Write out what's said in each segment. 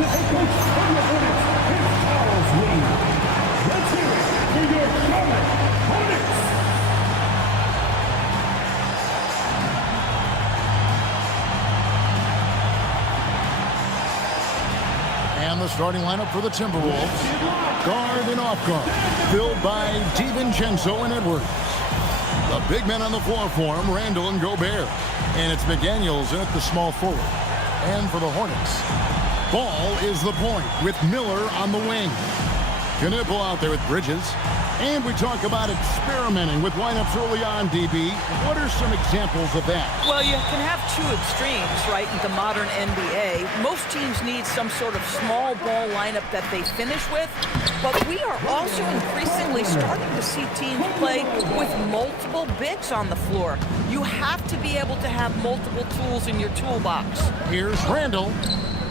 The head coach of the Hornets is Charles Lee. Let's hear it for your Charlotte Hornets. And the starting lineup for the Timberwolves. Guard and off guard, filled by DiVincenzo and Edwards. The big men on the floor for him, Randall and Gobert. And it's McDaniels in at the small forward. And for the Hornets, Ball is the point with Miller on the wing. Knipple out there with Bridges. And we talk about experimenting with lineups early on, DB. What are some examples of that? Well, you can have two extremes, right, in the modern NBA. Most teams need some sort of small ball lineup that they finish with, but we are also increasingly starting to see teams play with multiple bigs on the floor. You have to be able to have multiple tools in your toolbox. Here's Randall.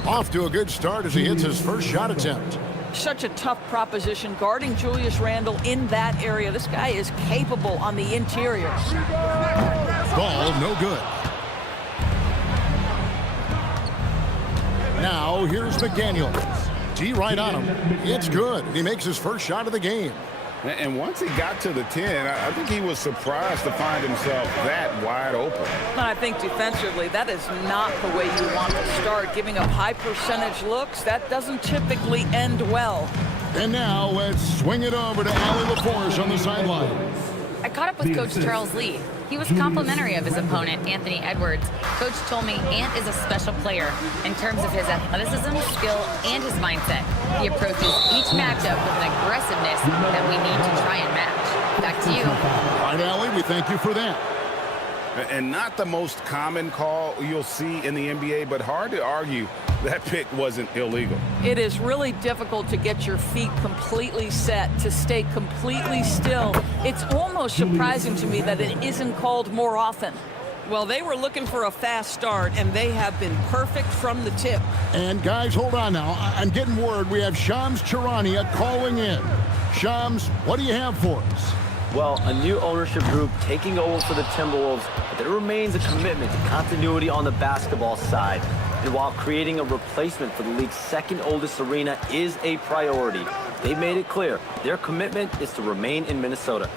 Off to a good start as he hits his first shot attempt. Such a tough proposition guarding Julius Randle in that area. This guy is capable on the interior. Ball no good. Now here's McDaniels. D right on him. It's good. He makes his first shot of the game. And once he got to the 10, I think he was surprised to find himself that wide open. And I think defensively, that is not the way you want to start. Giving up high percentage looks, that doesn't typically end well. And now let's swing it over to Allie LaForce on the sideline. I caught up with Coach Charles Lee. He was complimentary of his opponent, Anthony Edwards. Coach told me Ant is a special player in terms of his athleticism, skill, and his mindset. He approaches each matchup with an aggressiveness that we need to try and match. Back to you. All right, Allie, we thank you for that. And not the most common call you'll see in the NBA, but hard to argue that pick wasn't illegal. It is really difficult to get your feet completely set, to stay completely still. It's almost surprising to me that it isn't called more often. Well, they were looking for a fast start, and they have been perfect from the tip. And guys, hold on now. I'm getting word we have Shams Charania calling in. Shams, what do you have for us? Well, a new ownership group taking over for the Timberwolves, but there remains a commitment to continuity on the basketball side. And while creating a replacement for the league's second oldest arena is a priority, they've made it clear their commitment is to remain in Minnesota.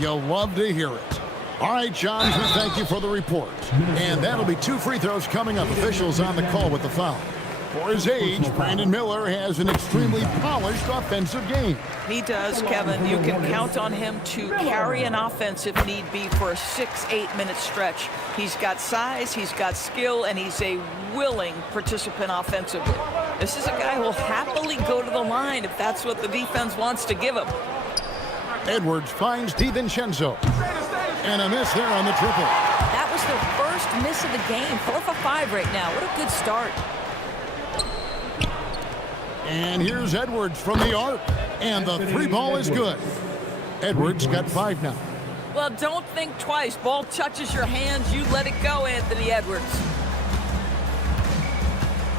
You'll love to hear it. All right, Shams, thank you for the report. And that'll be 2 free throws coming up. Officials on the call with the foul. For his age, Brandon Miller has an extremely polished offensive game. He does, Kevin. You can count on him to carry an offense if need be for a 6-8 minute stretch. He's got size, he's got skill, and he's a willing participant offensively. This is a guy who will happily go to the line if that's what the defense wants to give him. Edwards finds DiVincenzo. And a miss there on the triple. That was their first miss of the game. 4 for 5 right now. What a good start. And here's Edwards from the arc. And the 3-ball is good. Edwards got 5 now. Well, don't think twice. Ball touches your hands, you let it go, Anthony Edwards.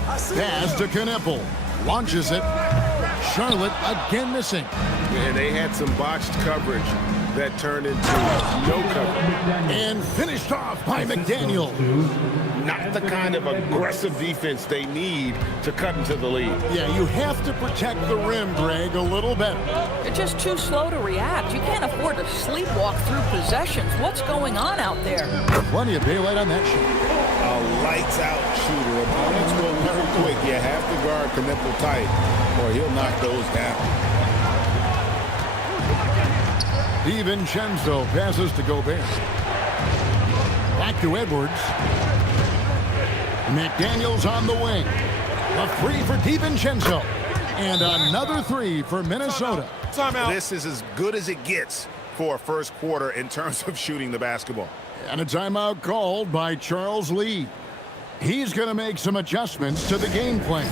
Pass to Knipple. Launches it. Charlotte again missing. And they had some botched coverage that turned into no coverage. And finished off by McDaniel. Not the kind of aggressive defense they need to cut into the lead. Yeah, you have to protect the rim, Greg, a little better. They're just too slow to react. You can't afford to sleepwalk through possessions. What's going on out there? Plenty of daylight on that shot. A lights-out shooter. Opponents will very quick. You have to guard Knipple tight, or he'll knock those down. DiVincenzo passes to Gobert. Back to Edwards. McDaniels on the wing. A 3 for DiVincenzo. And another 3 for Minnesota. Timeout. This is as good as it gets for a first quarter in terms of shooting the basketball. And a timeout called by Charles Lee. He's going to make some adjustments to the game plan.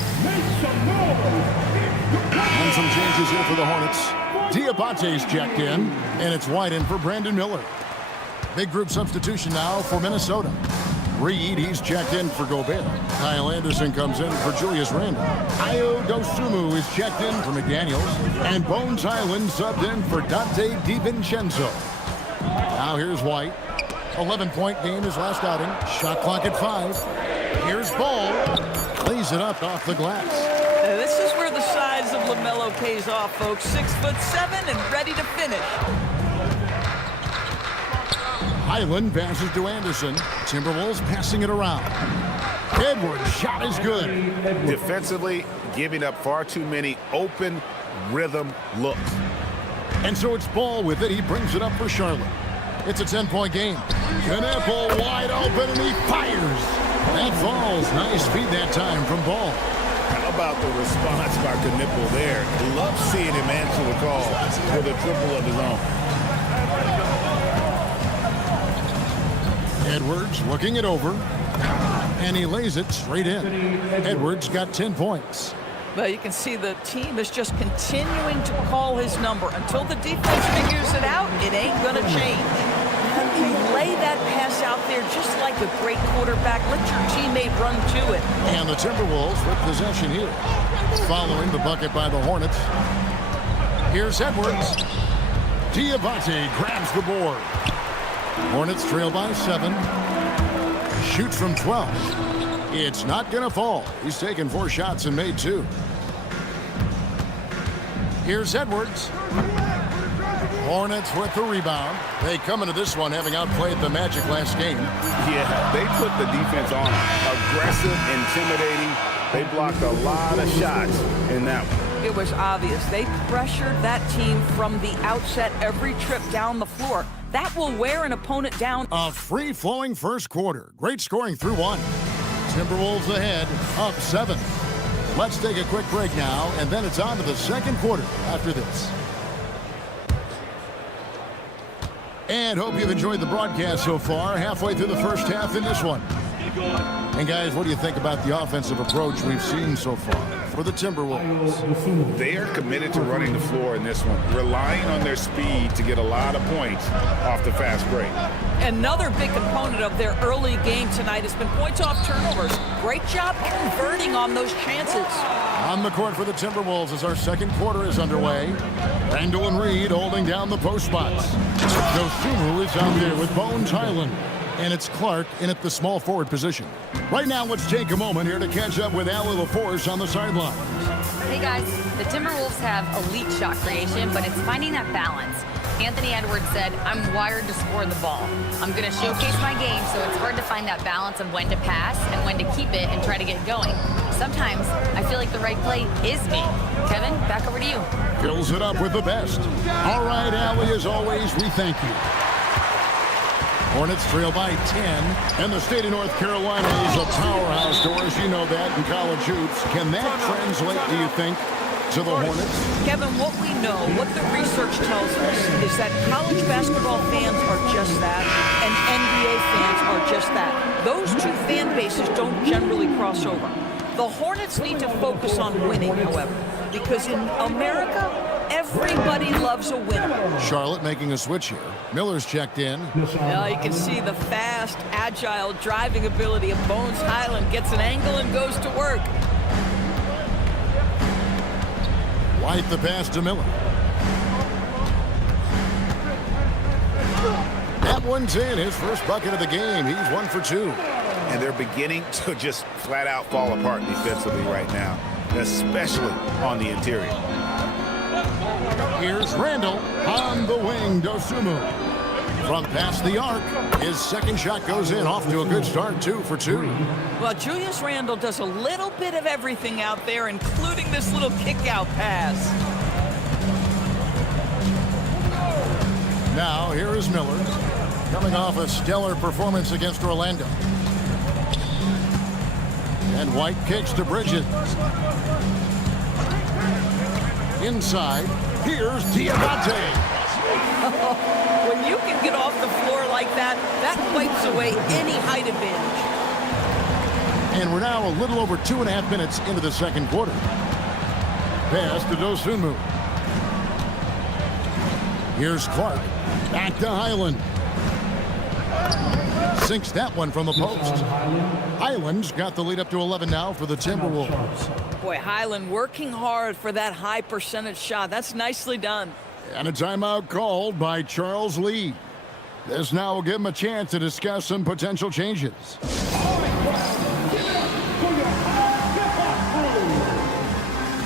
And some changes here for the Hornets. Diabate's checked in, and it's wide in for Brandon Miller. Big group substitution now for Minnesota. Reed, he's checked in for Gobert. Kyle Anderson comes in for Julius Randle. Ayo Dosunmu is checked in for McDaniels. And Bones Island subbed in for Dante DiVincenzo. Now here's White. 11-point game his last outing. Shot clock at 5. Here's Ball. Lays it up off the glass. LaMelo pays off, folks. 6'7" and ready to finish. Highland passes to Anderson. Timberwolves passing it around. Edwards' shot is good. Defensively, giving up far too many open rhythm looks. And so it's Ball with it. He brings it up for Charlotte. It's a 10-point game. Knappel wide open, and he fires. That falls. Nice feed that time from Ball. How about the response by Knappel there? Love seeing him answer the call with a triple of his own. Edwards looking it over, and he lays it straight in. Edwards got 10 points. Well, you can see the team is just continuing to call his number. Until the defense figures it out, it ain't going to change. And you lay that pass out there just like a great quarterback. Let your teammate run to it. And the Timberwolves with possession here. Following the bucket by the Hornets. Here's Edwards. Diabate grabs the board. Hornets trail by 7. Shoots from 12. It's not going to fall. He's taken 4 shots and made 2. Here's Edwards. Hornets with the rebound. They come into this one having outplayed the Magic last game. Yeah, they put the defense on aggressive, intimidating. They blocked a lot of shots in that one. It was obvious. They pressured that team from the outset every trip down the floor. That will wear an opponent down. A free-flowing first quarter. Great scoring through 1. Timberwolves ahead, up 7. Let's take a quick break now, and then it's on to the second quarter after this. And hope you've enjoyed the broadcast so far. Halfway through the first half in this one. And guys, what do you think about the offensive approach we've seen so far for the Timberwolves? They are committed to running the floor in this one, relying on their speed to get a lot of points off the fast break. Another big component of their early game tonight has been points off turnovers. Great job converting on those chances. On the court for the Timberwolves as our second quarter is underway. Randall and Reed holding down the post spots. Dosunmu is out there with Bones Highland. And it's Clark in at the small forward position. Right now, let's take a moment here to catch up with Allie LaForce on the sideline. Hey guys, the Timberwolves have elite shot creation, but it's finding that balance. Anthony Edwards said, I'm wired to score the ball. I'm going to showcase my game, so it's hard to find that balance of when to pass and when to keep it and try to get going. Sometimes I feel like the right play is me. Kevin, back over to you. Fills it up with the best. All right, Allie, as always, we thank you. Hornets trail by 10, and the state of North Carolina is a powerhouse, Doris. You know that in college hoops. Can that translate, do you think, to the Hornets? Kevin, what we know, what the research tells us, is that college basketball fans are just that, and NBA fans are just that. Those two fan bases don't generally cross over. The Hornets need to focus on winning, however, because in America, everybody loves a winner. Charlotte making a switch here. Miller's checked in. Well, you can see the fast, agile driving ability of Bones Highland. Gets an angle and goes to work. White the pass to Miller. That one's in. His first bucket of the game. He's 1 for 2. And they're beginning to just flat out fall apart defensively right now, especially on the interior. Here's Randall on the wing. Dosunmu from past the arc. His second shot goes in. Off to a good start. 2 for 2. Well, Julius Randle does a little bit of everything out there, including this little kick-out pass. Now, here is Miller, coming off a stellar performance against Orlando. And White kicks to Bridges. Inside, here's Diabate. When you can get off the floor like that, that wipes away any height advantage. And we're now a little over 2.5 minutes into the second quarter. Pass to Dosunmu. Here's Clark. Back to Highland. Sinks that one from the post. Highland's got the lead up to 11 now for the Timberwolves. Boy, Highland working hard for that high percentage shot. That's nicely done. And a timeout called by Charles Lee. This now will give him a chance to discuss some potential changes.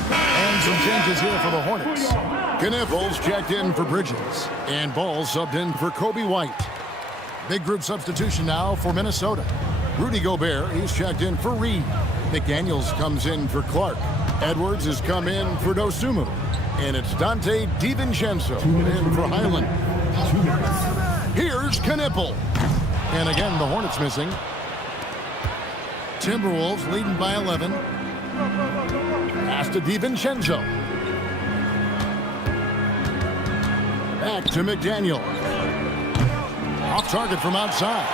And Some changes here for the Hornets. Knipples checked in for Bridges, and Ball subbed in for Kobe White. Big group substitution now for Minnesota. Rudy Gobert, he's checked in for Reed. McDaniels comes in for Clark. Edwards has come in for Dosunmu. And it's Dante DiVincenzo in for Highland. Here's Knipple. And again, the Hornets missing. Timberwolves leading by 11. Pass to DiVincenzo. Back to McDaniel. Off target from outside.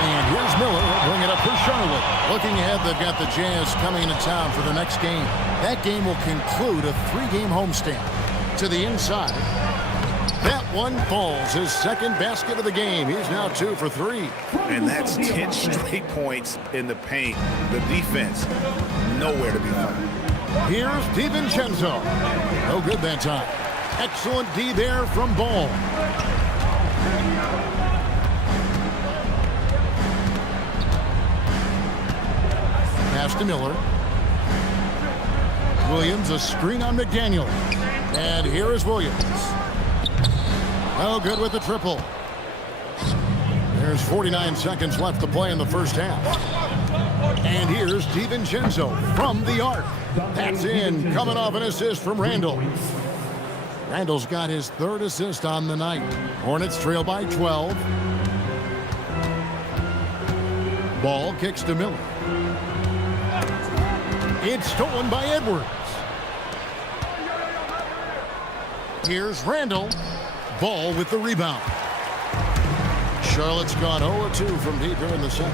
And here's Miller. He'll bring it up for Charlotte. Looking ahead, they've got the Jazz coming into town for the next game. That game will conclude a 3-game homestand. To the inside. That one falls. His second basket of the game. He's now 2 for 3. And that's 10 straight points in the paint. The defense, nowhere to be found. Here's DiVincenzo. No good that time. Excellent D there from Ball. Pass to Miller. Williams, a screen on McDaniel. And here is Williams. No good with the triple. There's 49 seconds left to play in the first half. And here's DiVincenzo from the arc. That's in, coming off an assist from Randall. Randall's got his 3rd assist on the night. Hornets trail by 12. Ball kicks to Miller. It's stolen by Edwards. Here's Randall. Ball with the rebound. Charlotte's gone 0-2 from deep here in the second.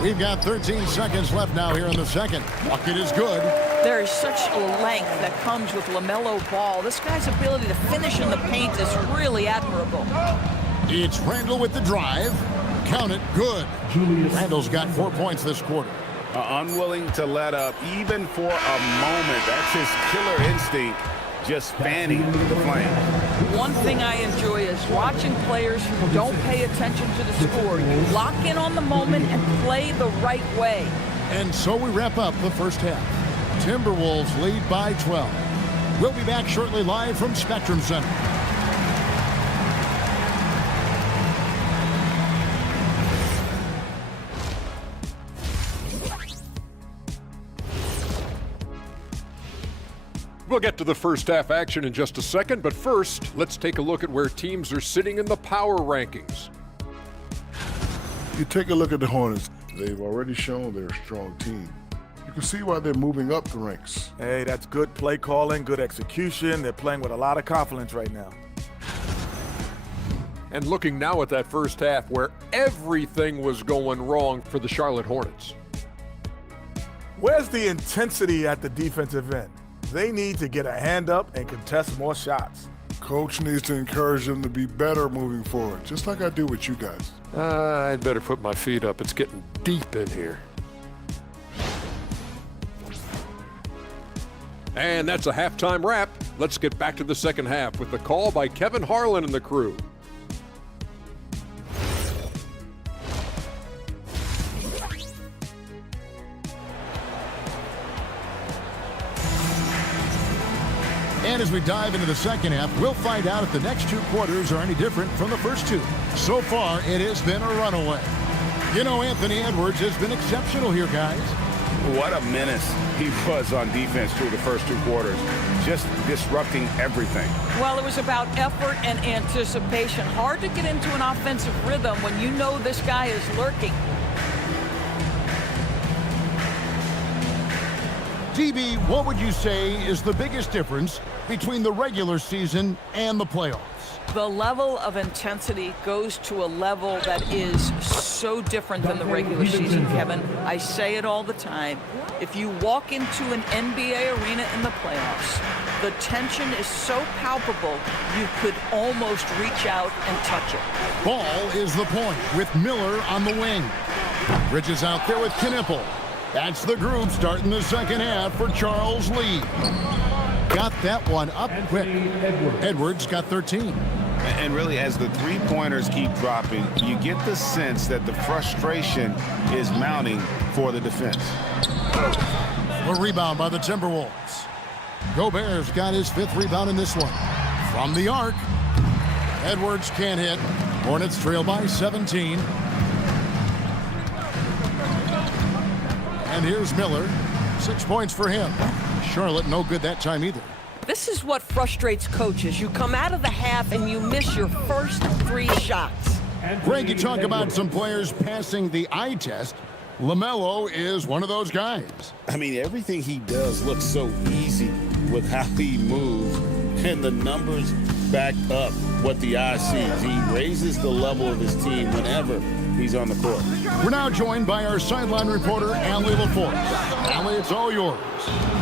We've got 13 seconds left now here in the second. Bucket is good. There is such a length that comes with LaMelo Ball. This guy's ability to finish in the paint is really admirable. It's Randall with the drive. Count it, good. Randall's got 4 points this quarter. Unwilling to let up even for a moment. That's his killer instinct, just fanning the flame. One thing I enjoy is watching players who don't pay attention to the score. You lock in on the moment and play the right way. And so we wrap up the first half. Timberwolves lead by 12. We'll be back shortly live from Spectrum Center. We'll get to the first half action in just a second, but first, let's take a look at where teams are sitting in the power rankings. You take a look at the Hornets. They've already shown they're a strong team. You can see why they're moving up the ranks. Hey, that's good play calling, good execution. They're playing with a lot of confidence right now. And looking now at that first half where everything was going wrong for the Charlotte Hornets. Where's the intensity at the defensive end? They need to get a hand up and contest more shots. Coach needs to encourage them to be better moving forward, just like I do with you guys. I'd better put my feet up. It's getting deep in here. And that's a halftime wrap. Let's get back to the second half with the call by Kevin Harlan and the crew. And as we dive into the second half, we'll find out if the next 2 quarters are any different from the first 2. So far, it has been a runaway. You know, Anthony Edwards has been exceptional here, guys. What a menace he was on defense through the first 2 quarters, just disrupting everything. Well, it was about effort and anticipation. Hard to get into an offensive rhythm when you know this guy is lurking. DB, what would you say is the biggest difference between the regular season and the playoffs? The level of intensity goes to a level that is so different than the regular season, Kevin. I say it all the time. If you walk into an NBA arena in the playoffs, the tension is so palpable, you could almost reach out and touch it. Ball is the point with Miller on the wing. Bridges out there with Knipple. That's the group starting the second half for Charles Lee. Got that one up quick. Edwards got 13. And really, as the three-pointers keep dropping, you get the sense that the frustration is mounting for the defense. A rebound by the Timberwolves. Gobert's got his 5th rebound in this one. From the arc. Edwards can't hit. Hornets trail by 17. And here's Miller. 6 points for him. Charlotte no good that time either. This is what frustrates coaches. You come out of the half and you miss your first 3 shots. Greg, you talk about some players passing the eye test. LaMelo is one of those guys. I mean, everything he does looks so easy with how he moves, and the numbers back up what the eye sees. He raises the level of his team whenever he's on the court. We're now joined by our sideline reporter, Allie LaForce. Allie, it's all yours.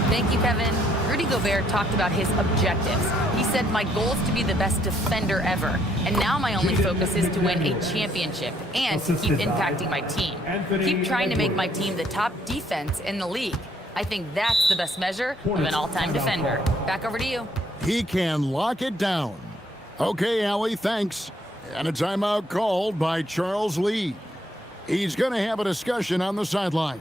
Thank you, Kevin. Rudy Gobert talked about his objectives. He said, my goal is to be the best defender ever. And now my only focus is to win a championship and to keep impacting my team. Keep trying to make my team the top defense in the league. I think that's the best measure of an all-time defender. Back over to you. He can lock it down. Okay, Allie, thanks. And a timeout called by Charles Lee. He's going to have a discussion on the sideline.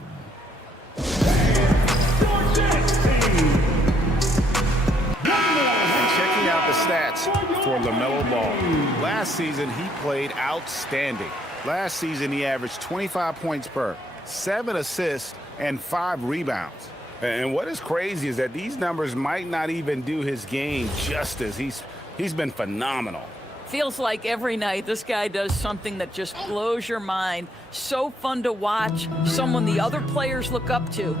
Checking out the stats for LaMelo Ball. Last season, he played outstanding. Last season, he averaged 25 points per, 7 assists, and 5 rebounds. And what is crazy is that these numbers might not even do his game justice. He's been phenomenal. Feels like every night this guy does something that just blows your mind. So fun to watch, someone the other players look up to.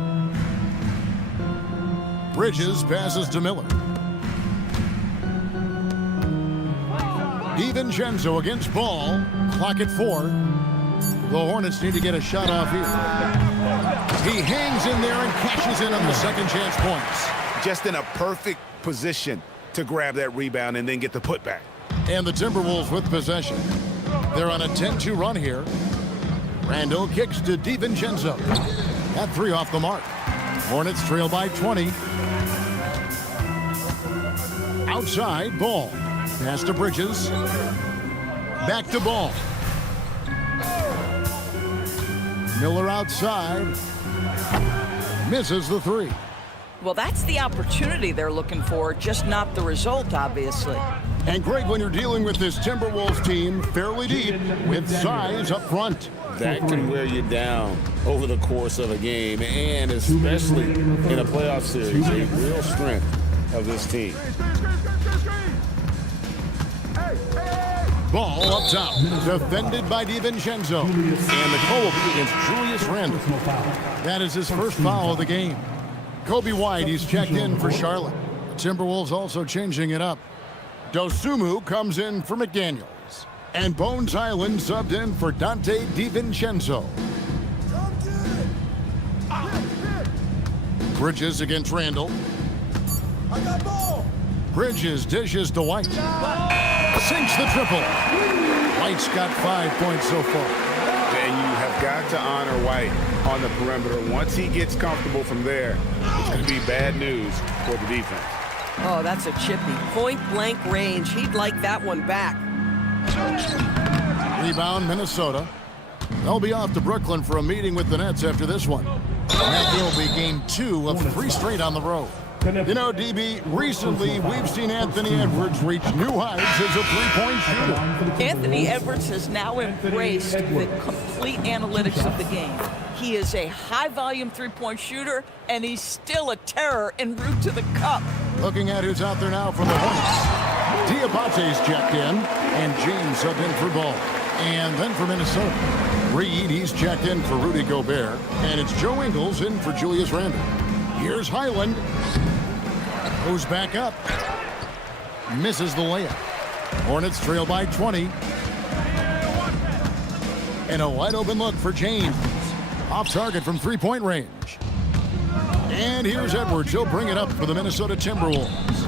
Bridges passes to Miller. DiVincenzo against Ball. Clock at 4. The Hornets need to get a shot off here. He hangs in there and cashes in on the second chance points. Just in a perfect position to grab that rebound and then get the putback. And the Timberwolves with possession. They're on a 10-2 run here. Randall kicks to DiVincenzo. That 3 off the mark. Hornets trail by 20. Outside, Ball. Pass to Bridges. Back to Ball. Miller outside. Misses the 3. Well, that's the opportunity they're looking for, just not the result, obviously. And Greg, when you're dealing with this Timberwolves team fairly deep with size up front. That can wear you down over the course of a game, and especially in a playoff series, a real strength of this team. Ball up top, defended by DiVincenzo. And the call will be against Julius Randle. That is his first foul of the game. Kobe White, he's checked in for Charlotte. The Timberwolves also changing it up. Dosunmu comes in for McDaniels. And Bones Island subbed in for Dante DiVincenzo. Bridges against Randall. Bridges dishes to White. Sinks the triple. White's got 5 points so far. And you have got to honor White on the perimeter. Once he gets comfortable from there, it's going to be bad news for the defense. Oh, that's a chippy. Point-blank range. He'd like that one back. Rebound, Minnesota. They'll be off to Brooklyn for a meeting with the Nets after this one. And that will be game 2 of 3 straight on the road. You know, DB, recently we've seen Anthony Edwards reach new heights as a three-point shooter. Anthony Edwards has now embraced the complete analytics of the game. He is a high-volume three-point shooter, and he's still a terror en route to the cup. Looking at who's out there now for the Hornets. Diabate's checked in, and James subbed in for Ball. And then for Minnesota, Reed, he's checked in for Rudy Gobert, and it's Joe Ingles in for Julius Randle. Here's Highland. Goes back up. Misses the layup. Hornets trail by 20. And a wide open look for James. Off target from three-point range. And here's Edwards. He'll bring it up for the Minnesota Timberwolves.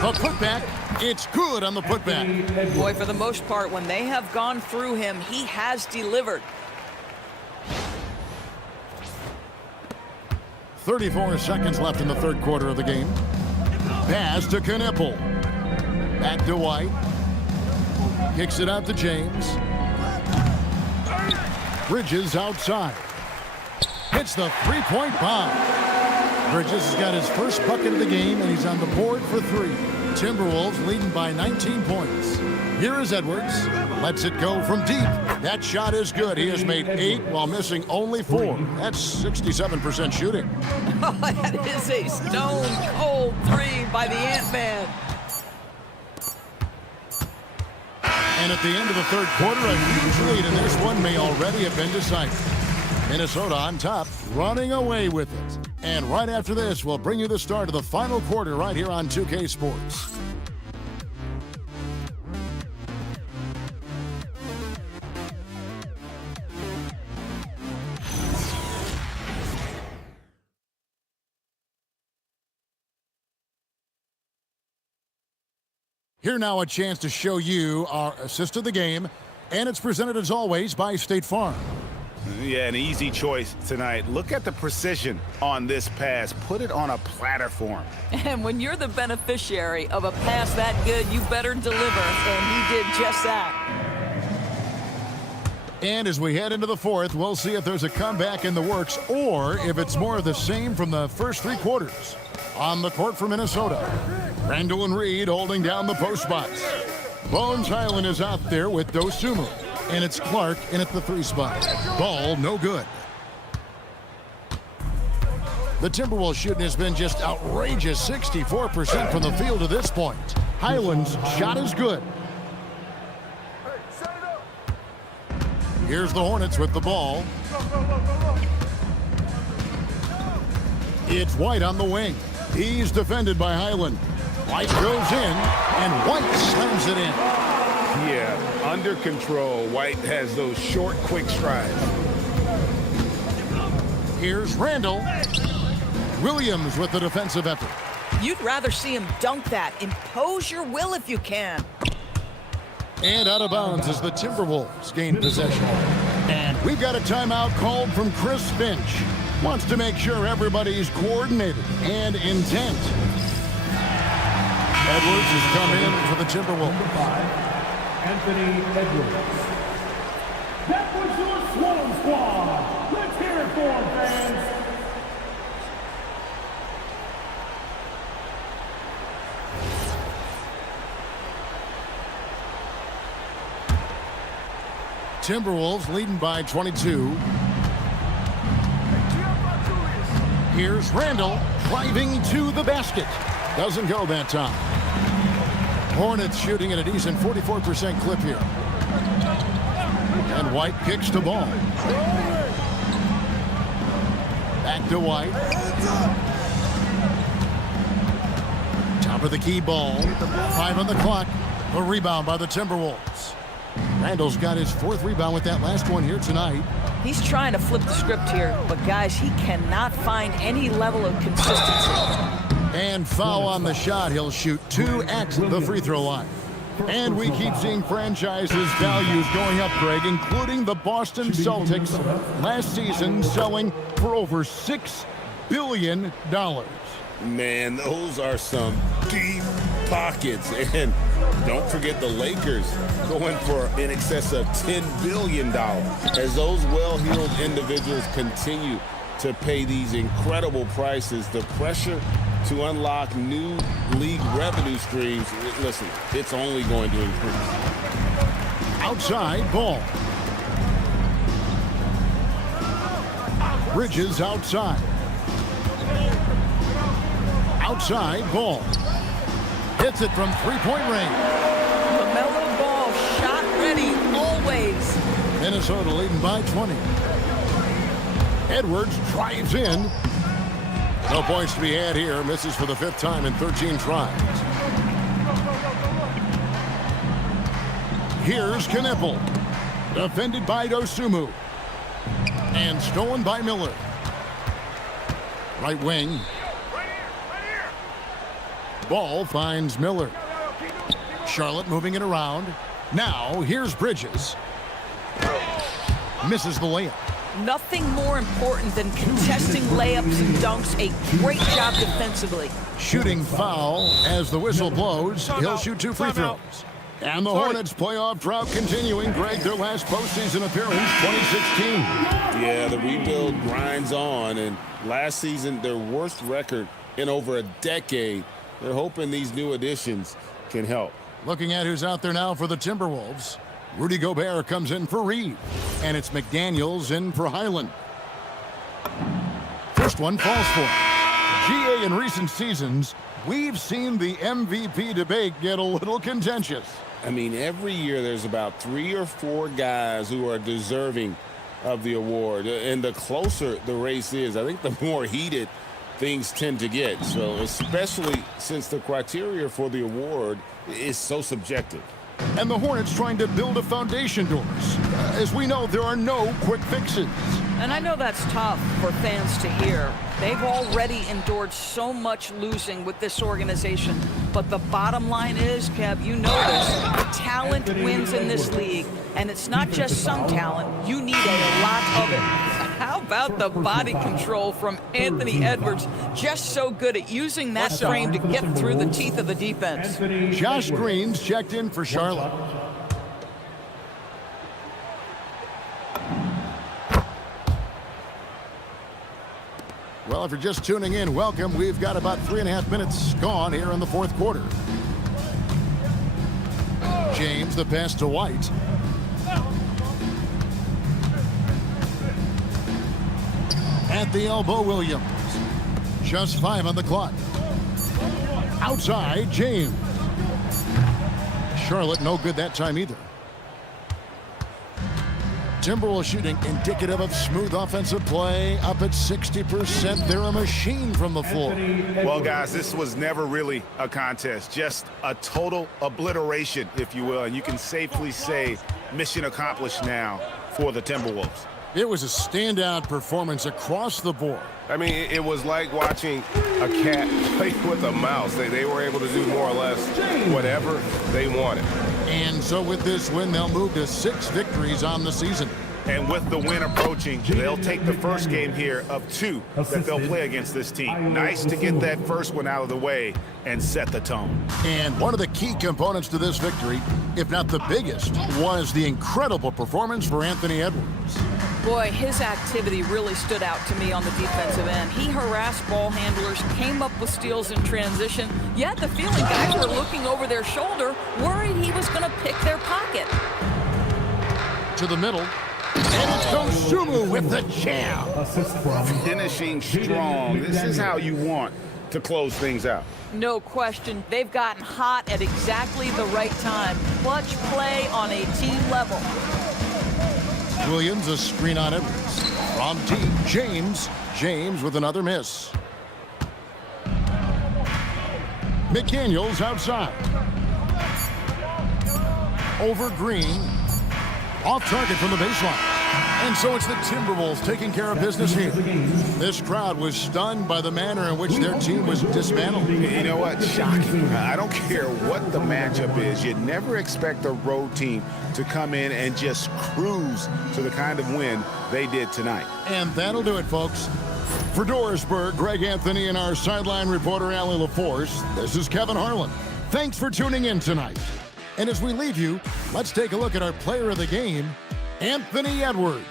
The putback. It's good on the putback. Boy, for the most part, when they have gone through him, he has delivered. 34 seconds left in the third quarter of the game. Pass to Knipple. Back to White. Kicks it out to James. Bridges outside. Hits the three-point bomb. Bridges has got his first bucket of the game, and he's on the board for 3. Timberwolves leading by 19 points. Here is Edwards. Lets it go from deep. That shot is good. He has made 8 while missing only 4. That's 67% shooting. Oh, that is a stone-cold 3 by the Ant-Man. And at the end of the third quarter, a huge lead, and this one may already have been decided. Minnesota on top, running away with it. And right after this, we'll bring you the start of the final quarter right here on 2K Sports. Here now a chance to show you our assist of the game, and it's presented as always by State Farm. Yeah, an easy choice tonight. Look at the precision on this pass. Put it on a platter for him. And when you're the beneficiary of a pass that good, you better deliver, and he did just that. And as we head into the fourth, we'll see if there's a comeback in the works or if it's more of the same from the first 3 quarters. On the court for Minnesota, Randall and Reed holding down the post spots. Bones Highland is out there with Dosunmu. And it's Clark in at the 3 spot. Ball no good. The Timberwolves shooting has been just outrageous, 64% from the field to this point. Highland's shot is good. Here's the Hornets with the ball. It's White on the wing. He's defended by Highland. White goes in, and White slams it in. Yeah, under control. White has those short, quick strides. Here's Randall. Williams with the defensive effort. You'd rather see him dunk that. Impose your will if you can. And out of bounds as the Timberwolves gain possession. And we've got a timeout called from Chris Finch. Wants to make sure everybody's coordinated and intent. Edwards has come in for the Timberwolves. Anthony Edwards. That was your Swallow Squad. Let's hear it for him, fans. Timberwolves leading by 22. Here's Randall driving to the basket. Doesn't go that time. Hornets shooting at a decent 44% clip here. And White kicks the ball. Back to White. Top of the key ball. 5 on the clock. A rebound by the Timberwolves. Randall's got his 4th rebound with that last one here tonight. He's trying to flip the script here, but guys, he cannot find any level of consistency. And foul on the shot. He'll shoot 2 at the free throw line. And we keep seeing franchises' values going up, Greg, including the Boston Celtics last season selling for over $6 billion. Man, those are some deep pockets. And don't forget the Lakers going for in excess of $10 billion. As those well-heeled individuals continue to pay these incredible prices, the pressure to unlock new league revenue streams, listen, it's only going to increase. Outside ball. Bridges outside. Outside ball. Hits it from 3-point range. LaMelo Ball, shot ready, always. Minnesota leading by 20. Edwards drives in. No points to be had here. Misses for the 5th time in 13 tries. Here's Knipple. Defended by Dosunmu. And stolen by Miller. Right wing. Ball finds Miller. Charlotte moving it around. Now, here's Bridges. Misses the layup. Nothing more important than contesting layups and dunks. A great job defensively. Shooting foul as the whistle blows. He'll shoot 2 free throws. And the Hornets playoff drought continuing. Greg, their last postseason appearance, 2016. Yeah, the rebuild grinds on, and last season, their worst record in over a decade. They're hoping these new additions can help. Looking at who's out there now for the Timberwolves. Rudy Gobert comes in for Reed, and it's McDaniels in for Highland. First one falls for him. GA, in recent seasons, we've seen the MVP debate get a little contentious. I mean, every year there's about 3 or 4 guys who are deserving of the award. And the closer the race is, I think the more heated things tend to get. So especially since the criteria for the award is so subjective. And the Hornets trying to build a foundation, Doris. As we know, there are no quick fixes. And I know that's tough for fans to hear. They've already endured so much losing with this organization. But the bottom line is, Kev, you know this, talent wins in this league. And it's not just some talent. You need a lot of it. How about the body control from Anthony Edwards? Just so good at using that frame to get through the teeth of the defense. Josh Green's checked in for Charlotte. Well, if you're just tuning in, welcome. We've got about 3.5 minutes gone here in the fourth quarter. James, the pass to White. At the elbow, Williams. Just 5 on the clock. Outside, James. Charlotte, no good that time either. Timberwolves shooting indicative of smooth offensive play, up at 60%. They're a machine from the floor. Well, guys, this was never really a contest, just a total obliteration, if you will. And you can safely say mission accomplished now for the Timberwolves. It was a standout performance across the board. I mean, it was like watching a cat play with a mouse. They were able to do more or less whatever they wanted. And so with this win, they'll move to 6 victories on the season. And with the win approaching, they'll take the first game here of 2 that they'll play against this team. Nice to get that first one out of the way and set the tone. And one of the key components to this victory, if not the biggest, was the incredible performance for Anthony Edwards. Boy, his activity really stood out to me on the defensive end. He harassed ball handlers, came up with steals in transition. You had the feeling guys were looking over their shoulder, worried he was going to pick their pocket. To the middle. And it's Dosunmu with the jam. Finishing strong. This is how you want to close things out. No question. They've gotten hot at exactly the right time. Clutch play on a team level. Williams, a screen on Edwards. From deep, James. James with another miss. McDaniels outside. Over Green. Off target from the baseline. And so it's the Timberwolves taking care of business here. This crowd was stunned by the manner in which their team was dismantled. You know what? Shocking. I don't care what the matchup is. You never expect a road team to come in and just cruise to the kind of win they did tonight. And that'll do it, folks. For Dorisburg, Greg Anthony and our sideline reporter, Allie LaForce, this is Kevin Harlan. Thanks for tuning in tonight. And as we leave you, let's take a look at our player of the game, Anthony Edwards.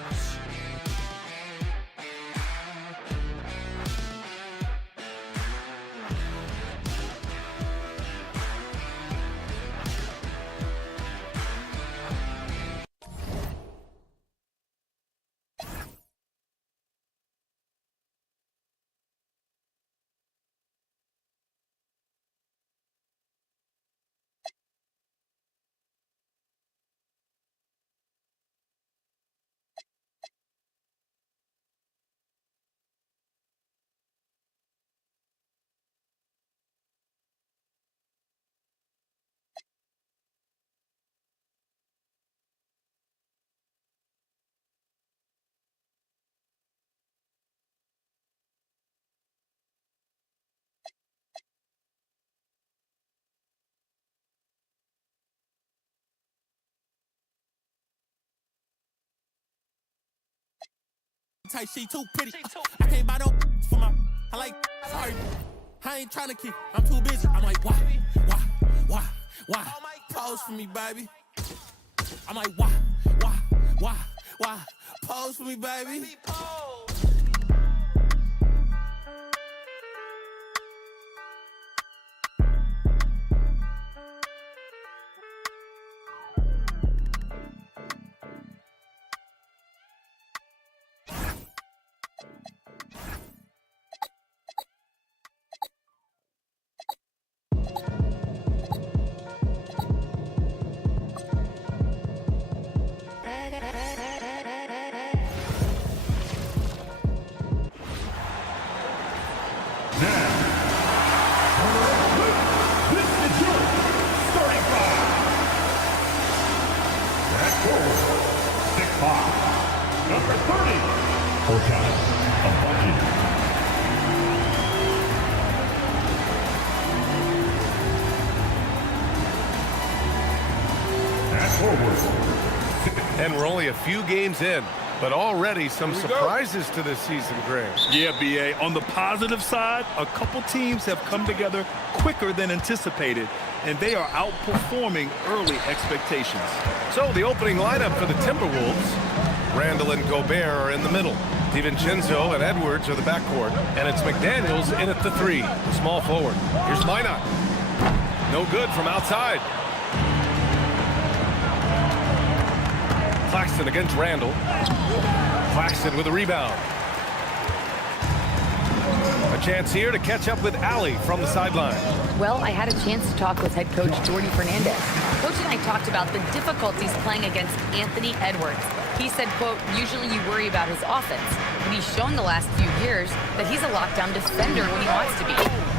Type she too pretty. I can't buy no for my. I like sorry. I ain't trying to keep. I'm too busy. I'm like why? Pose for me, baby. I'm like, why? Pose for me, baby. Number 30, Horton Abaji. And forward. And we're only a few games in, but already some surprises to this season, Graham. Yeah, B.A. On the positive side, a couple teams have come together quicker than anticipated, and they are outperforming early expectations. So the opening lineup for the Timberwolves, Randall and Gobert are in the middle. DiVincenzo and Edwards are the backcourt, and it's McDaniels in at the 3, the small forward. Here's Minot. No good from outside. Claxton against Randall. Claxton with a rebound. A chance here to catch up with Allie from the sideline. Well, I had a chance to talk with head coach Jordy Fernandez. Coach and I talked about the difficulties playing against Anthony Edwards. He said, quote, usually you worry about his offense, but he's shown the last few years that he's a lockdown defender when he wants to be.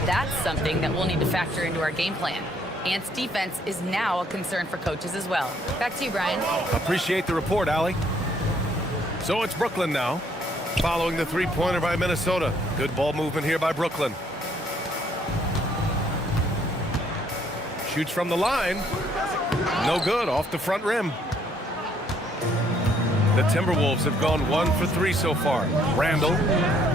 That's something that we'll need to factor into our game plan. Ant's defense is now a concern for coaches as well. Back to you, Brian. Appreciate the report, Allie. So it's Brooklyn now, following the three-pointer by Minnesota. Good ball movement here by Brooklyn. Shoots from the line. No good, off the front rim. The Timberwolves have gone 1 for 3 so far. Randall,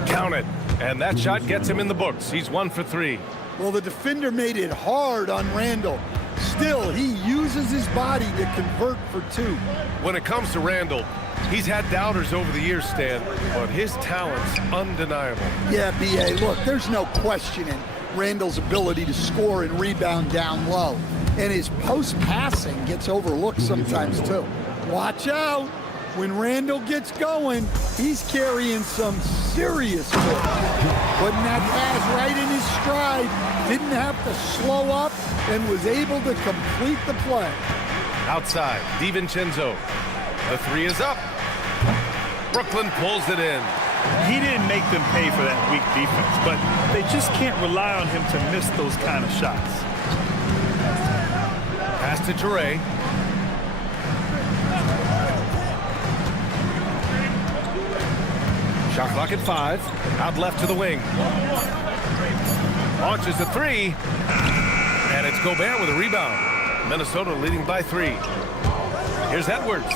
count it. And that shot gets him in the books. He's 1 for 3. Well, the defender made it hard on Randall. Still, he uses his body to convert for 2. When it comes to Randall, he's had doubters over the years, Stan, but his talent's undeniable. Yeah, B.A., look, there's no questioning Randall's ability to score and rebound down low. And his post-passing gets overlooked sometimes, too. Watch out. When Randall gets going, he's carrying some serious force. Putting that pass right in his stride, didn't have to slow up, and was able to complete the play. Outside, DiVincenzo. The 3 is up. Brooklyn pulls it in. He didn't make them pay for that weak defense, but they just can't rely on him to miss those kind of shots. Pass to Toure. Shot clock at 5. Out left to the wing. Launches a 3. And it's Gobert with a rebound. Minnesota leading by 3. Here's Edwards.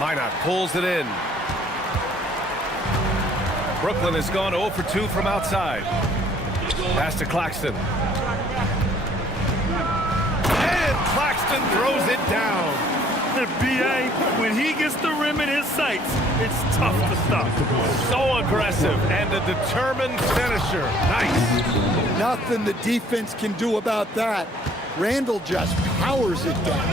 Minot pulls it in. Brooklyn has gone 0 for 2 from outside. Pass to Claxton. And Claxton throws it down. The B.A., when he gets the rim in his sights, it's tough to stop. So aggressive and a determined finisher. Nice. Nothing the defense can do about that. Randall just powers it down.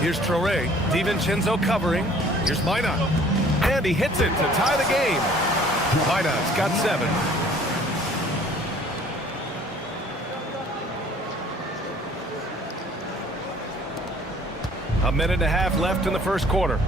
Here's Traore. DiVincenzo covering. Here's Minot. And he hits it to tie the game. Minot's got 7. A minute and a half left in the first quarter.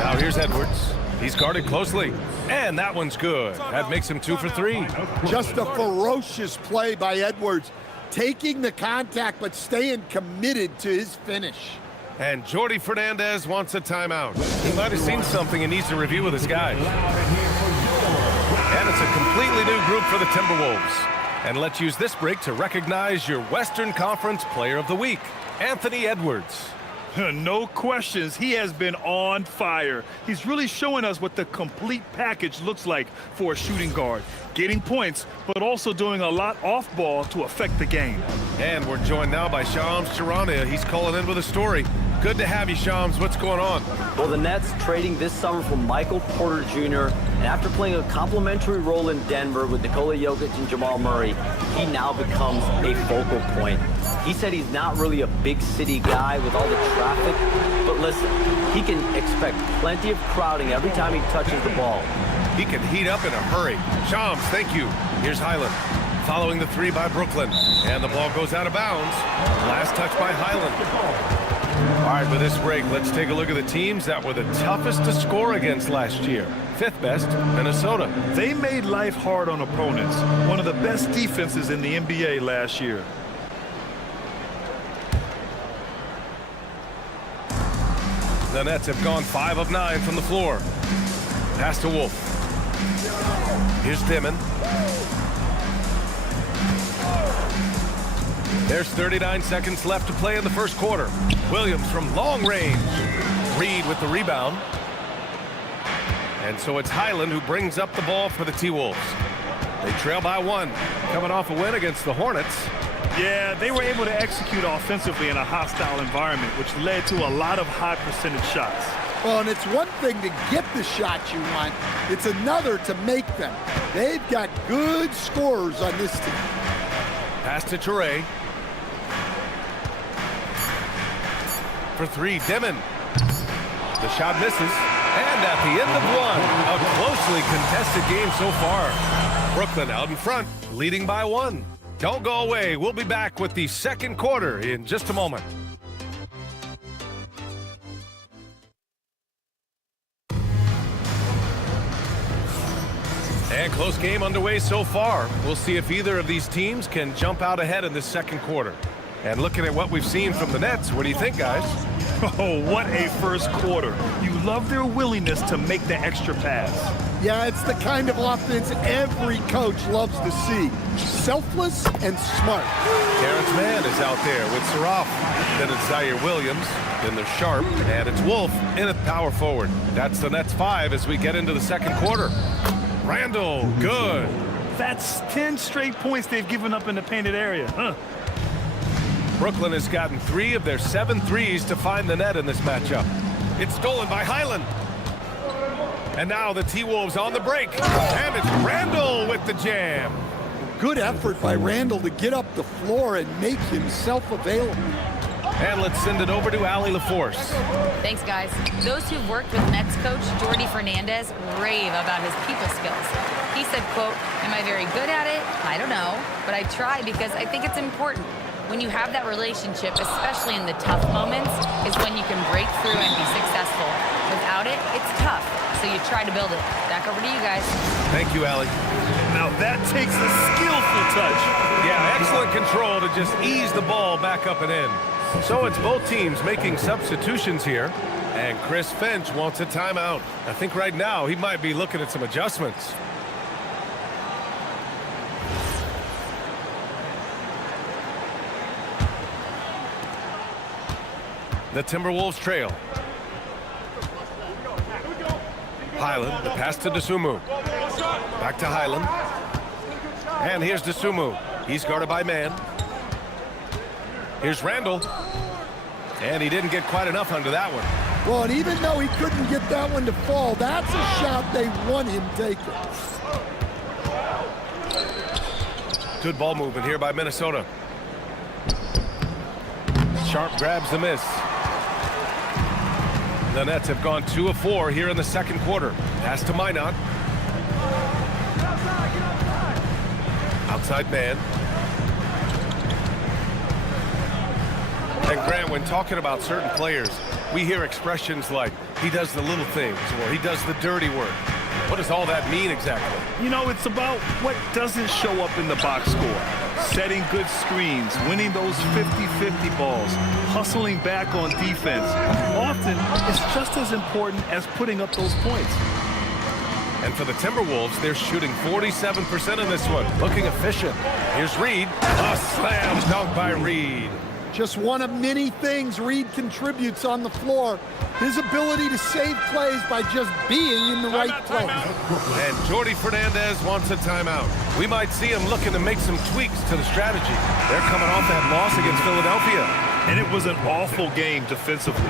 Now here's Edwards. He's guarded closely. And that one's good. That makes him 2 for 3. Just a ferocious play by Edwards. Taking the contact, but staying committed to his finish. And Jordy Fernandez wants a timeout. He might have seen something and needs to review with his guys. And it's a completely new group for the Timberwolves. And let's use this break to recognize your Western Conference Player of the Week, Anthony Edwards. No questions. He has been on fire. He's really showing us what the complete package looks like for a shooting guard. Getting points, but also doing a lot off ball to affect the game. And we're joined now by Shams Charania. He's calling in with a story. Good to have you, Shams. What's going on? Well, the Nets trading this summer for Michael Porter Jr. And after playing a complimentary role in Denver with Nikola Jokic and Jamal Murray, he now becomes a focal point. He said he's not really a big city guy with all the traffic, but listen, he can expect plenty of crowding every time he touches the ball. He can heat up in a hurry. Shams, thank you. Here's Highland. Following the three by Brooklyn. And the ball goes out of bounds. Last touch by Highland. All right, with this break, let's take a look at the teams that were the toughest to score against last year. Fifth best, Minnesota. They made life hard on opponents. One of the best defenses in the NBA last year. The Nets have gone 5 of 9 from the floor. Pass to Wolf. Here's Dimon. There's 39 seconds left to play in the first quarter. Williams from long range. Reed with the rebound. And so it's Highland who brings up the ball for the T-Wolves. They trail by 1, coming off a win against the Hornets. Yeah, they were able to execute offensively in a hostile environment, which led to a lot of high percentage shots. Well, and it's one thing to get the shots you want. It's another to make them. They've got good scorers on this team. Pass to Toure. For 3, Dimon. The shot misses. And at the end of 1, a closely contested game so far. Brooklyn out in front, leading by 1. Don't go away. We'll be back with the second quarter in just a moment. And close game underway so far. We'll see if either of these teams can jump out ahead in the second quarter. And looking at what we've seen from the Nets, what do you think, guys? Oh, what a first quarter. You love their willingness to make the extra pass. Yeah, it's the kind of offense every coach loves to see. Selfless and smart. Terrence Mann is out there with Saraf. Then it's Zaire Williams. Then there's Sharp. And it's Wolf in at power forward. That's the Nets 5 as we get into the second quarter. Randall, good. That's 10 straight points they've given up in the painted area, huh? Brooklyn has gotten 3 of their 7 threes to find the net in this matchup. It's stolen by Highland. And now the T-Wolves on the break. And it's Randall with the jam. Good effort by Randall to get up the floor and make himself available. And let's send it over to Allie LaForce. Thanks, guys. Those who've worked with Nets coach Jordi Fernandez rave about his people skills. He said, quote, "Am I very good at it? I don't know, but I try because I think it's important. When you have that relationship, especially in the tough moments, is when you can break through and be successful. Without it, it's tough, so you try to build it." Back over to you guys. Thank you, Allie. Now that takes a skillful touch. Yeah, excellent control to just ease the ball back up and in. So it's both teams making substitutions here. And Chris Finch wants a timeout. I think right now he might be looking at some adjustments. The Timberwolves trail. Highland, the pass to Dosunmu. Back to Highland. And here's Dosunmu. He's guarded by Mann. Here's Randall. And he didn't get quite enough under that one. Well, and even though he couldn't get that one to fall, that's a shot they want him taking. Good ball movement here by Minnesota. Sharp grabs the miss. The Nets have gone 2 of 4 here in the second quarter. Pass to Minot. Outside man. And Grant, when talking about certain players, we hear expressions like, he does the little things, or he does the dirty work. What does all that mean exactly? You know, it's about what doesn't show up in the box score. Setting good screens, winning those 50-50 balls, hustling back on defense. Often, it's just as important as putting up those points. And for the Timberwolves, they're shooting 47% in this one, looking efficient. Here's Reed. A slam dunk by Reed. Just one of many things Reed contributes on the floor. His ability to save plays by just being in the right place. And Jordy Fernandez wants a timeout. We might see him looking to make some tweaks to the strategy. They're coming off that loss against Philadelphia. And it was an awful game defensively.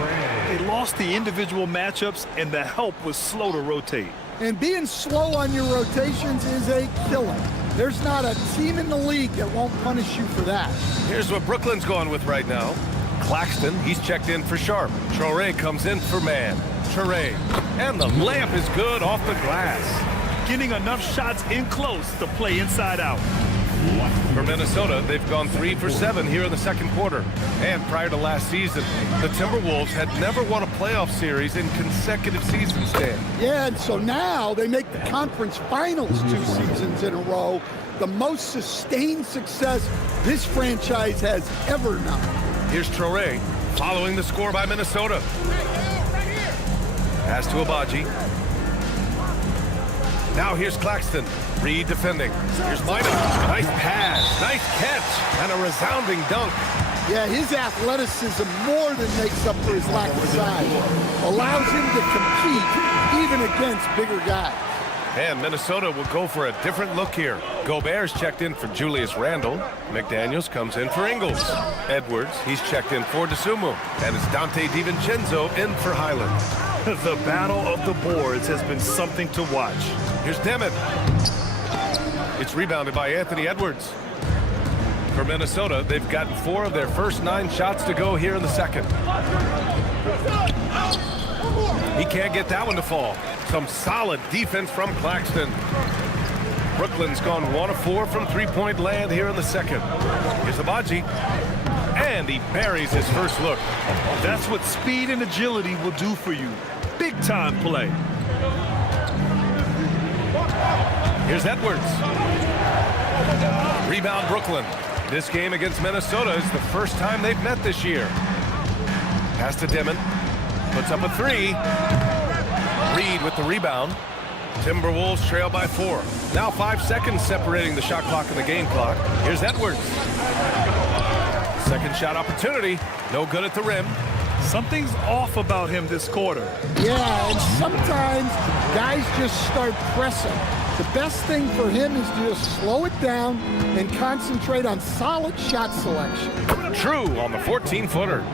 They lost the individual matchups, and the help was slow to rotate. And being slow on your rotations is a killer. There's not a team in the league that won't punish you for that. Here's what Brooklyn's going with right now. Claxton, he's checked in for Sharp. Traore comes in for Man. Traore. And the layup is good off the glass. Getting enough shots in close to play inside out. For Minnesota, they've gone 3 for 7 here in the second quarter. And prior to last season, the Timberwolves had never won a playoff series in consecutive seasons, Dan. Yeah, and so now they make the conference finals 2 seasons in a row. The most sustained success this franchise has ever known. Here's Traore following the score by Minnesota. Pass to Abaji. Now here's Claxton. Reed defending. Here's Minor. Nice pass. Nice catch. And a resounding dunk. Yeah, his athleticism more than makes up for his lack of size. Allows him to compete even against bigger guys. And Minnesota will go for a different look here. Gobert's checked in for Julius Randle. McDaniels comes in for Ingles. Edwards, he's checked in for DeSumo. And it's Dante DiVincenzo in for Highland. The battle of the boards has been something to watch. Here's Demet. It's rebounded by Anthony Edwards. For Minnesota, they've gotten 4 of their first 9 shots to go here in the second. He can't get that one to fall. Some solid defense from Claxton. Brooklyn's gone 1 of 4 from three-point land here in the second. Here's Abaji. And he buries his first look. That's what speed and agility will do for you. Big-time play. Here's Edwards. Rebound Brooklyn. This game against Minnesota is the first time they've met this year. Pass to Dimon. Puts up a 3. Reed with the rebound. Timberwolves trail by 4. Now 5 seconds separating the shot clock and the game clock. Here's Edwards. Second shot opportunity. No good at the rim. Something's off about him this quarter. Yeah, and sometimes guys just start pressing. The best thing for him is to just slow it down and concentrate on solid shot selection. True on the 14-footer.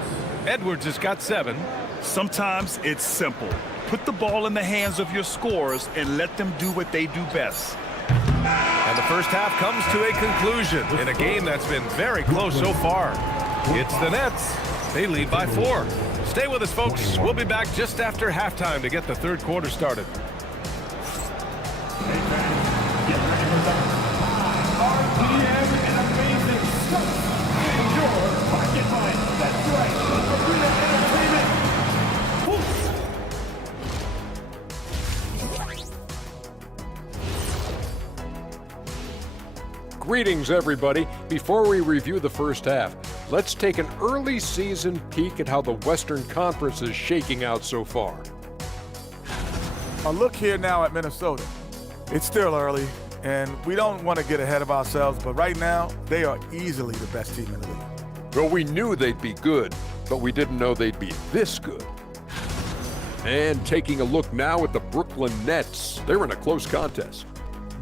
Edwards has got 7. Sometimes it's simple. Put the ball in the hands of your scorers and let them do what they do best. And the first half comes to a conclusion in a game that's been very close so far. It's the Nets. They lead by 4. Stay with us, folks. We'll be back just after halftime to get the third quarter started. Greetings, everybody. Before we review the first half, let's take an early season peek at how the Western Conference is shaking out so far. A look here now at Minnesota. It's still early, and we don't want to get ahead of ourselves, but right now, they are easily the best team in the league. Well, we knew they'd be good, but we didn't know they'd be this good. And taking a look now at the Brooklyn Nets, they're in a close contest.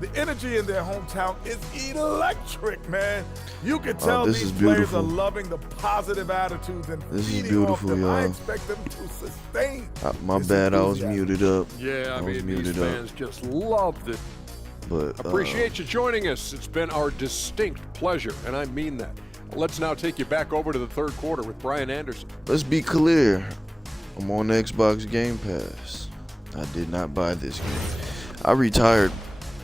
The energy in their hometown is electric, man. You can tell this these is players beautiful. are loving the positive attitudes and This is feeding off beautiful, them. I y'all. expect them to sustain. My this bad, I was enthusiasm. muted up. Yeah, I was mean, these muted up. fans just loved it. But Appreciate you joining us. It's been our distinct pleasure, and I mean that. Let's now take you back over to the third quarter with Brian Anderson. let's be clear. I'm on Xbox Game Pass. I did not buy this game. I retired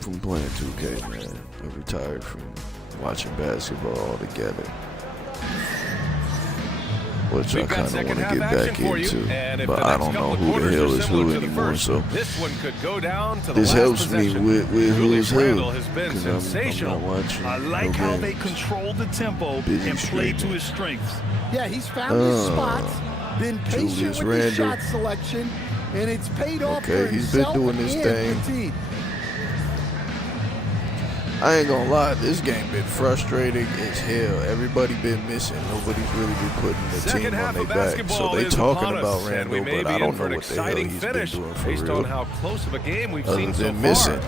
from playing 2K, man. I retired from watching basketball altogether. Which We've I got kind of second want to half get action back for you, into. and if But the I next don't know couple of who the quarters hell are is similar who to the anymore, first, so this one could go down to the this last helps me possession. with who's Julius who. Randle has been 'Cause I'm sensational. not watching I like no how they games. control the tempo Busy and play to streaming. his strengths. Yeah, he's found his spots, been patient Julius with his Randle. shot selection, and it's paid off Okay, for he's been himself doing his and thing. the team. I ain't gonna lie, this game been frustrating as hell. Everybody been missing. Nobody's really been putting the team on their back. So they talking about Randall, but I don't know what the hell he's been doing for based real. on how close of a game we've Other seen so than far. missing.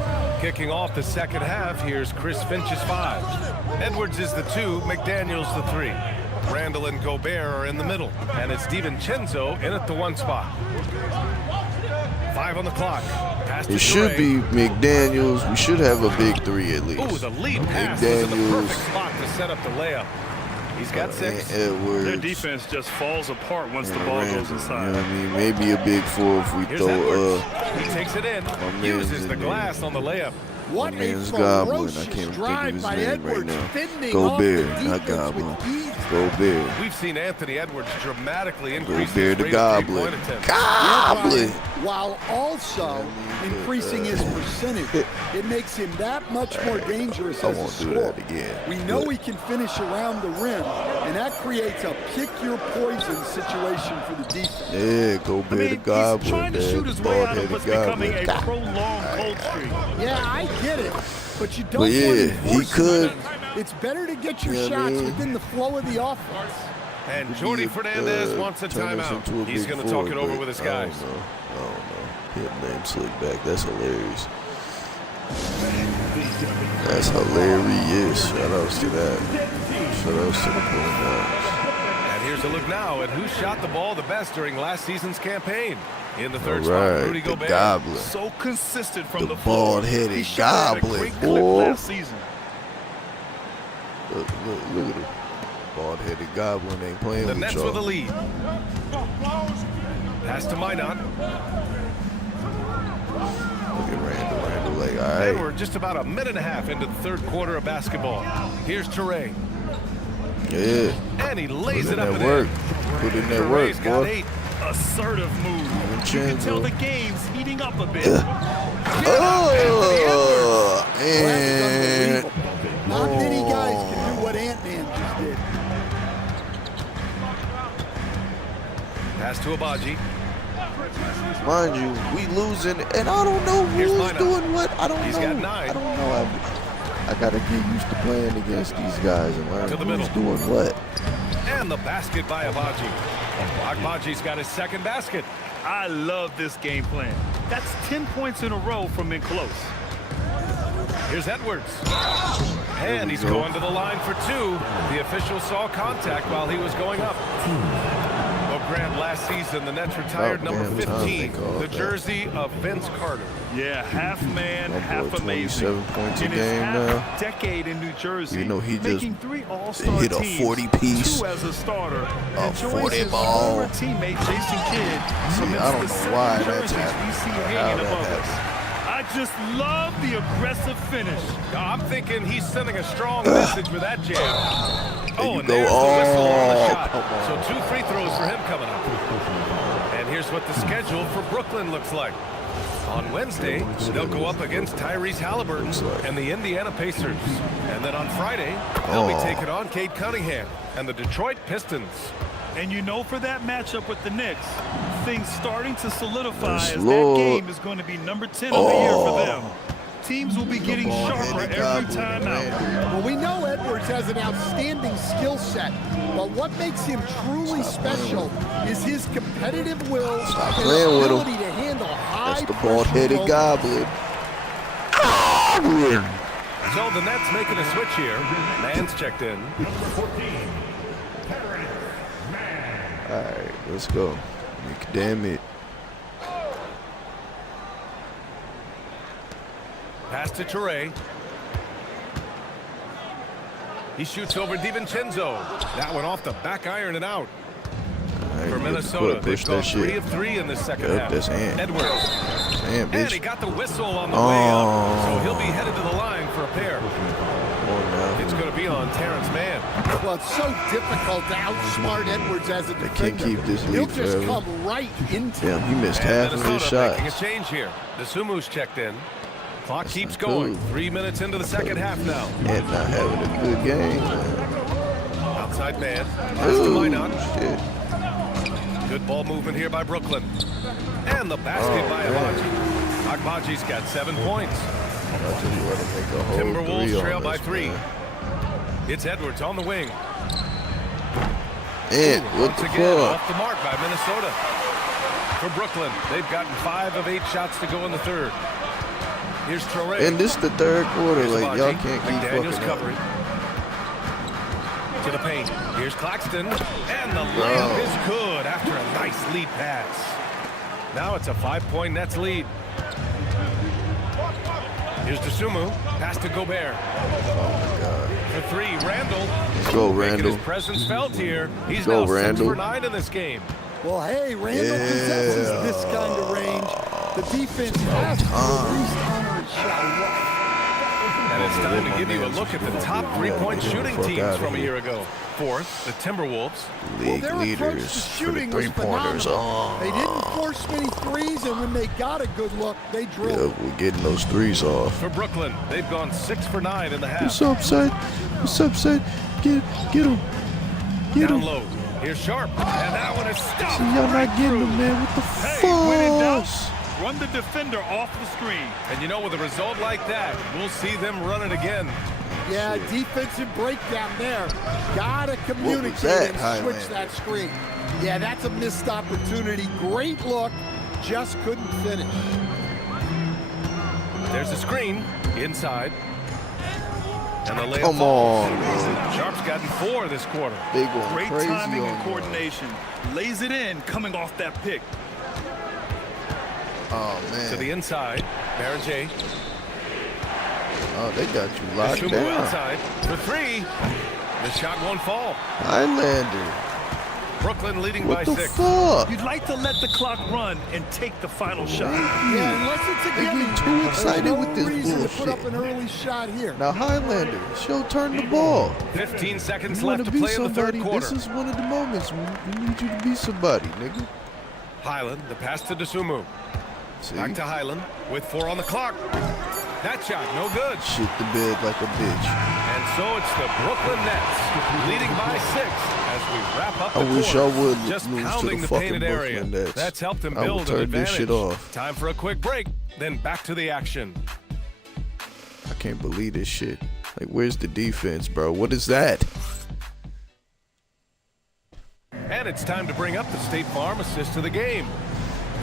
Kicking off the second half, here's Chris Finch's 5. Edwards is the 2, McDaniels the 3. Randall and Gobert are in the middle, and it's DiVincenzo in at the 1 spot. 5 on the clock. Pass to It should Dre. be McDaniels. We should have a big 3 at least. Ooh, the lead pass was in the McDaniels perfect spot to set up the layup. He's got 6. and Edwards. Their defense just falls apart once the and ball Randall, goes inside. You know what I mean? Maybe a big 4 if we Here's throw Edwards. He takes it in, man's uses in the there. glass on the layup. What a man's Goblin. I ferocious can't think drive of his by name right Edwards, now. fending off the Gobert, not defense Goblin. with ease. Gobert. We've seen Anthony Edwards dramatically increase Gobert his the rate Goblin. of 3-point attempts. Goblin. While also increasing his percentage. It makes him that much more dangerous I as a won't do scorer. that again. We know he can finish around the rim, and that creates a pick-your-poison situation for the defense. Yeah, Gobert the Goblin. He's trying to shoot his way out of what's becoming a Goblin. prolonged cold streak. Yeah, I get it, but you don't But yeah, want to he force could. it. It's better to get your You know what I shots mean? within the flow of the offense. And Jordy Fernandez wants a turn us timeout. into a He's big going to talk four, it over but with his I guys. don't know. Hit name slick back. That's hilarious. That's hilarious. Shout outs to that. Shout outs to the Bulldogs. And here's a look now at who shot the ball the best during last season's campaign. In the third All spot, right, Rudy the Gobert. Goblin. So consistent from the bald-headed He shot at a Goblin. great clip Boy. last season. Look at him. Bald-headed Goblin ain't playing The with Nets y'all. with the lead. Pass to Minot. Look at Randall, like, all And right. we're just about a minute and a half into the third quarter of basketball. Here's Teray. Yeah. And he lays Put it in up that and work. in. Put in that Teray's work, got boy. 8. Assertive move. You can tell the game's heating up a bit. Oh, and Not many guys can do what Ant-Man just did. Pass to Abaji. mind you, we losing, and I don't know Here's who's Minot. doing what. I don't He's know. got 9. I don't know. I gotta get used to playing against these guys and learn To the who's middle. doing what. And the basket by Abaji. Abaji's got his second basket. I love this game plan. That's 10 points in a row from in close. Here's Edwards. And he's going to the line for 2. The official saw contact while he was going up. Well, Grant, last season, the Nets retired About number damn time 15, they called the that. jersey of Vince Carter. Yeah, half man, My boy, half amazing. 27 points a In his game half now. decade in New Jersey, You know, he just making 3 all-star hit a teams, 40-piece, 2 as a starter, a and joins 40 his ball. former teammate Jason Kidd. See, I don't know why that's jerseys we happening. see How hanging that above us. happened. I just love the aggressive finish. I'm thinking he's sending a strong message with that jam. Oh, you and go. there's the whistle on the Oh, shot. come on. So 2 free throws for him coming up. And here's what the schedule for Brooklyn looks like. On Wednesday, they'll go up against Tyrese Halliburton and the Indiana Pacers. And then on Friday, they'll be taking on Cade Cunningham and the Detroit Pistons. And you know, for that matchup with the Knicks, things starting to solidify Yes, as Lord. that game is going to be number 10 of the year for them. Teams will be getting sharper every time out. Well, we know Edwards has an outstanding skill set, but what makes him truly special is his competitive will and playing with him. ability to handle high That's the bald-headed pressure Goblin. Goblin. So the Nets making a switch here. Mann's checked in. All right, let's go. Damn it. Pass to Teray. He shoots over DiVincenzo. That one off the back iron and out. For Minnesota, they've gone 3 of 3 in the second half. That's Ant. Edwards. Damn, bitch. And he got the whistle on the way up, so he'll be headed to the line for a pair. It's going to be on Terrence Mann. Well, it's so difficult to outsmart Edwards as a defender. can't keep this He'll lead just forever. come right into Damn, he missed And half of his Minnesota making a shots. change here. The Sumu's checked in. Clock keeps not going. good. 3 minutes into the second half now. Ant not having a good game, man. Outside man. Pass to Ooh, Minot. shit. Good ball movement here by Brooklyn. And the basket by man. Abaji. Agbaji's got 7 points. I'll tell you what, I'll make a whole Timberwolves three trail on by this, 3. man. It's Edwards on the wing. And what Once the again, fuck? off the mark by Minnesota. For Brooklyn, they've gotten 5 of 8 shots to go in the third. Here's Traore. And this the third quarter. Like, y'all can't keep McDaniels fucking covering. up. To the paint. Here's Claxton. And the layup is good after a nice lead pass. Now it's a 5-point Nets lead. Here's Dosunmu. Pass to Gobert. Oh, my God. For 3, Randall. Let's go, Making Randall. his presence felt here. He's Let's go, now 6 Randall. for 9 in this game. Well, hey, Randall possesses this kind of range. The defense has to at least counter his shot. And it's time to give you a look at the top 3-point shooting teams from a year ago. Fourth, the Timberwolves. League leaders for the three-pointers. They didn't force many threes, and when they got a good look, they drilled. Yeah, we're getting those threes off. For Brooklyn, they've gone 6 for 9 in the half. What's up, son? What's up, son? Get him. Get Down him. low. Here's Sharp. And that one is stopped. See, y'all not getting him, man. What the When in doubt, fuck? run the defender off the screen. And you know, with a result like that, we'll see them run it again. Yeah, defensive breakdown there. Gotta communicate that, and Highlander? switch that screen. Yeah, that's a missed opportunity. Great look, just couldn't finish. There's a screen inside. And the layup Come falls. on, man. Sharp's gotten 4 this quarter. They going Great crazy timing on and you. coordination. Lays it in, coming off that pick. Oh, man. To the inside. Baron J. Oh, they got you locked Dosunmu down. outside for 3. The shot won't fall. Highlander. Brooklyn leading What by the 6. fuck? You'd like to let the clock run and take the final shot. Yeah, unless it's a They gimme. get too excited There's no with this reason to put up bullshit. an early shot here. Now, Highlander, she'll turn the ball. 15 seconds You want left to to be play in the third somebody, quarter. this is one of the moments when we need you to be somebody, nigga. Highland, the pass to Dosunmu. See? Back to Highland with 4 on the clock. That shot, no good. Shit the bed like a bitch. And so it's the Brooklyn Nets leading by 6 as we wrap up the I wish I quarter. would Just lose to pounding the the fucking painted area. Brooklyn Nets. That's helped them I would build an turn this advantage. shit off. Time for a quick break, then back to the action. I can't believe this shit. Like, where's the defense, bro? What is that? And it's time to bring up the State Farm assist to the game.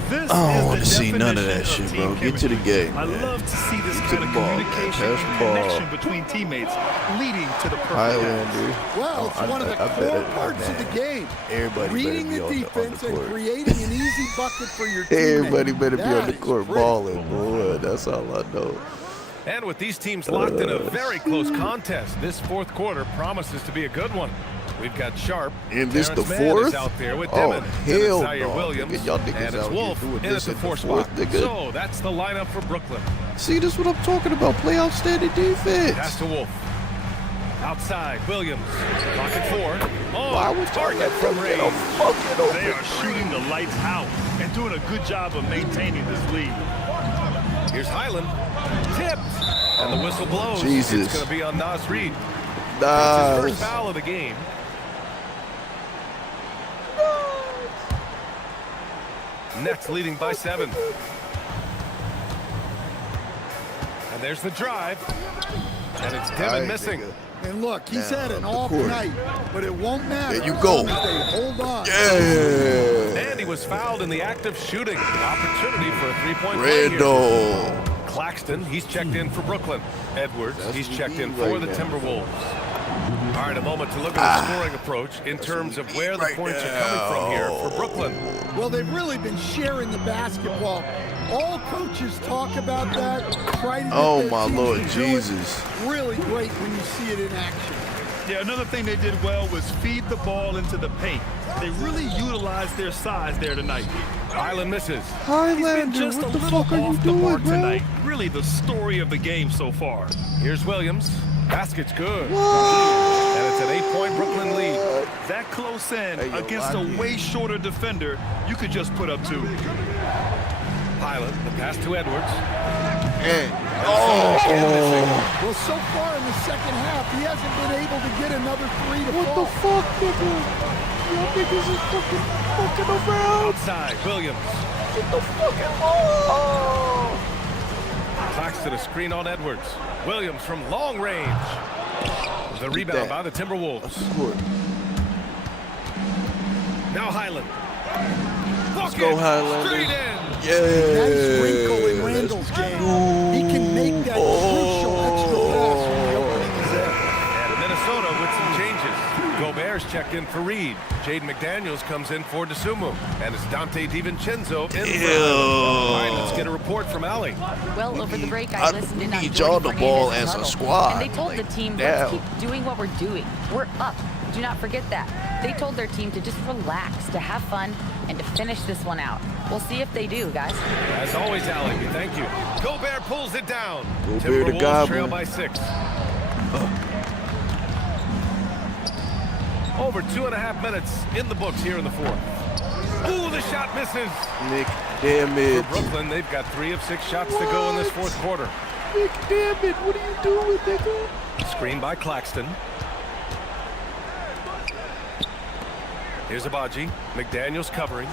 This I don't is want the to see none of definition that shit, team bro. Get to the chemistry. game, I man. love to see this Get to kind the of ball, man. communication Pass and the ball. connection between teammates, leading to the perfect pass. Highlander. Well, it's one of the core parts of the game. Everybody Reading better the be defense on the and court. creating an easy bucket for your team. Everybody better be on the court balling, boy. That's all I know. And with these teams locked in a very close contest, this fourth quarter promises to be a good one. We've got Sharp. And this Terrence the Mann fourth? is out there with Oh, Dimon. hell Zaire no. Williams. Nigga, y'all niggas And it's out here Wolf doing in this at the in the 4 fourth, spot. nigga. So that's the lineup for Brooklyn. See, this is what I'm talking about. Play outstanding defense. Pass to Wolf. Outside, Williams. Pocket 4. Oh, Why would y'all target let from them get a range. fucking open? They are shooting the lights out and doing a good job of maintaining this lead. Here's Highland. Tipped. And the whistle blows. Jesus. It's going to be on Nas Reed. Nah. It's his first foul of the game. Nets leading by 7. And there's the drive. And it's Dimon missing. Nigga. And look, he's Now had an up the off court. night, but it won't matter. There you go. as long as they hold on. Yeah. And he was fouled in the act of shooting. Opportunity for a 3-point play here. Randall. Claxton, he's checked in for Brooklyn. Edwards, That's he's what checked we in need for right the now. Timberwolves. All right, a moment to look at the scoring approach in terms of where the right points are coming from here for Brooklyn. Well, they've really been sharing the basketball. All coaches talk about that. Try to get Oh, their my teams Lord to do it. Jesus. Really great when you see it in action. Yeah, another thing they did well was feed the ball into the paint. They really utilized their size there tonight. Island misses. He's been Highlander, just a what the little fuck are you off the mark doing, bro? tonight. Really the story of the game so far. Here's Williams. Basket's good. What? And it's an 8-point Brooklyn lead. That close in Hey, yo, against a lock in. way shorter defender, you could just put up 2. Highland, the pass to Edwards. And, Well, so far in the second half, he hasn't been able to get another 3 to what fall. the fuck, nigga? Y'all niggas is fucking around. Outside, Williams. Get the fucking ball. Claxton to the screen on Edwards. Williams from long range. The rebound by the Timberwolves. Now Highland. Let's go, Highlander. Straight in. Yeah. Nice wrinkle in Randall's game. He can make that crucial extra pass when the opening is there. And Minnesota with some changes. Gobert's checked in for Reed. Jaden McDaniels comes in for DeSumo. And it's Dante DiVincenzo in for All right, let's get a report from Allie. Well, over the break, I listened in on need Jordan y'all the ball Fernandez's as a huddle, squad. and they told the team, let's keep doing what we're doing. We're up. Do not forget that. They told their team to just relax, to have fun, and to finish this one out. We'll see if they do, guys. As always, Allie, we thank you. Gobert pulls it down. Gobert the Timberwolves Goblin. trail by 6. Over 2.5 minutes in the books here in the fourth. Ooh, the shot misses. Nick, damn it. For Brooklyn, they've got 3 of 6 shots to go in this fourth quarter. Nick, damn it. What are you doing, nigga? Screen by Claxton. Here's Abaji. McDaniels covering.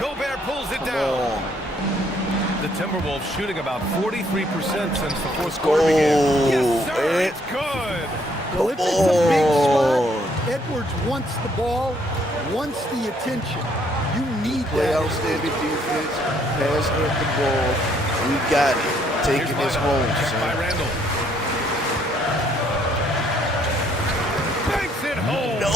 Gobert pulls it down. The Timberwolves shooting about 43% since the fourth quarter began. Yes, sir, it's good. Well, if it's a big spot, Edwards wants the ball, wants the attention. You need Play that. outstanding defense. Pass up the ball. We got it. Taking this home, Check by son. Randall. Banks it home. No.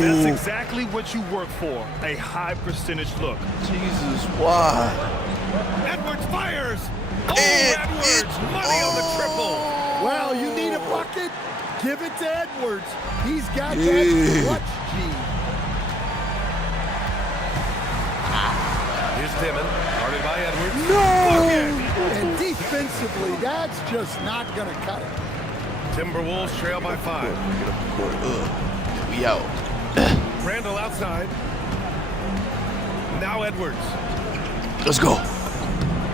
That's exactly what you work for, a high percentage look. Jesus, why? Edwards fires. Oh, Edwards, money on the triple. Well, you need a bucket? Give it to Edwards. He's got that clutch G. Here's Timmon, guarded by Edwards. No! And defensively, that's just not going to cut it. Timberwolves trail by 5. Get up the court. We out. Randall outside. Now Edwards. Let's go.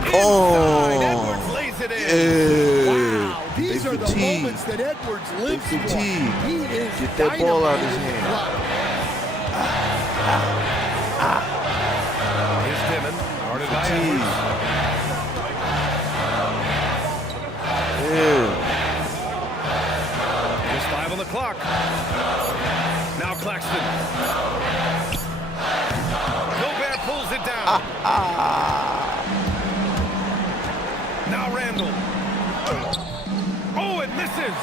Inside, Edwards lays it in. Wow, these are the moments that Edwards lives for. He is Get that ball out of his hand. Here's Timmon, guarded by Edwards. There's 5 on the clock. Now Claxton. Gobert pulls it down. Now Randall. Oh, it misses.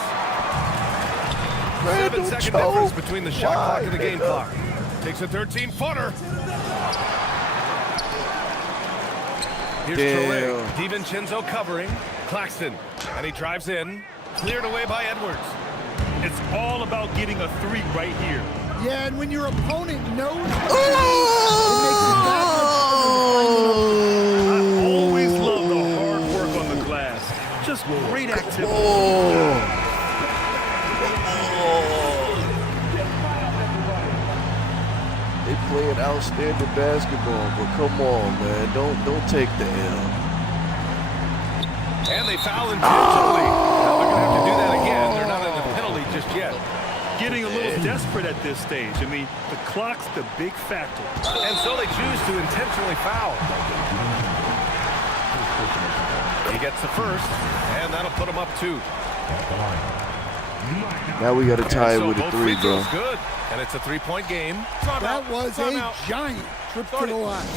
7-second difference between the shot clock and the game clock. Takes a 13-footer. Here's Traore. DiVincenzo covering. Claxton. And he drives in. Cleared away by Edwards. It's all about getting a 3 right here. Yeah, and when your opponent knows what you need, it makes it that much I always love the hard work on the glass. Just great activity. They playing outstanding basketball, but come on, man. Don't take the L. And they foul intentionally. Now they're going to have to do that again. They're not in the penalty just yet. Getting a little desperate at this stage. I mean, the clock's the big factor. And so they choose to intentionally foul. He gets the first, and that'll put him up 2. Now we got to tie it So with a both 3, free bro. throws good, and it's a 3-point game. That was a giant trip to the line.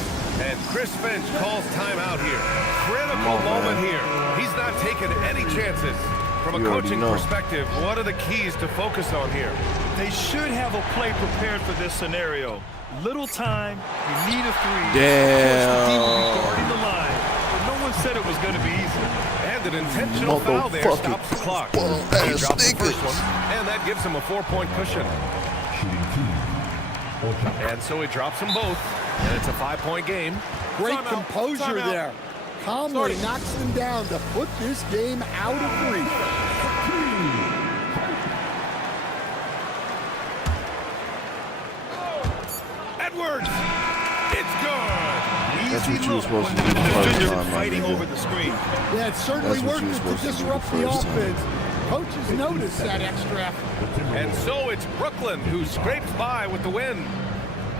And Chris Finch calls timeout here. Critical Come on, moment man. here. He's not taking any chances. From a You already coaching know. perspective, what are the keys to focus on here? They should have a play prepared for this scenario. Little time, you need a 3. Damn. Of course, the team will be guarding the line, but no one said it was going to be easy. And an intentional foul there stops the clock. He drops the first one, and that gives him a 4-point cushion. And so he drops them both, and it's a 5-point game. Great composure there. Calmly knocks them down to put this game out of reach. Edwards! It's good! That's what you were supposed to do the first time, my Fighting nigga. over the screen. Yeah, it certainly That's what worked you were to supposed to do the disrupt the first time. offense. Coaches noticed that extra effort. And so it's Brooklyn who scrapes by with the win.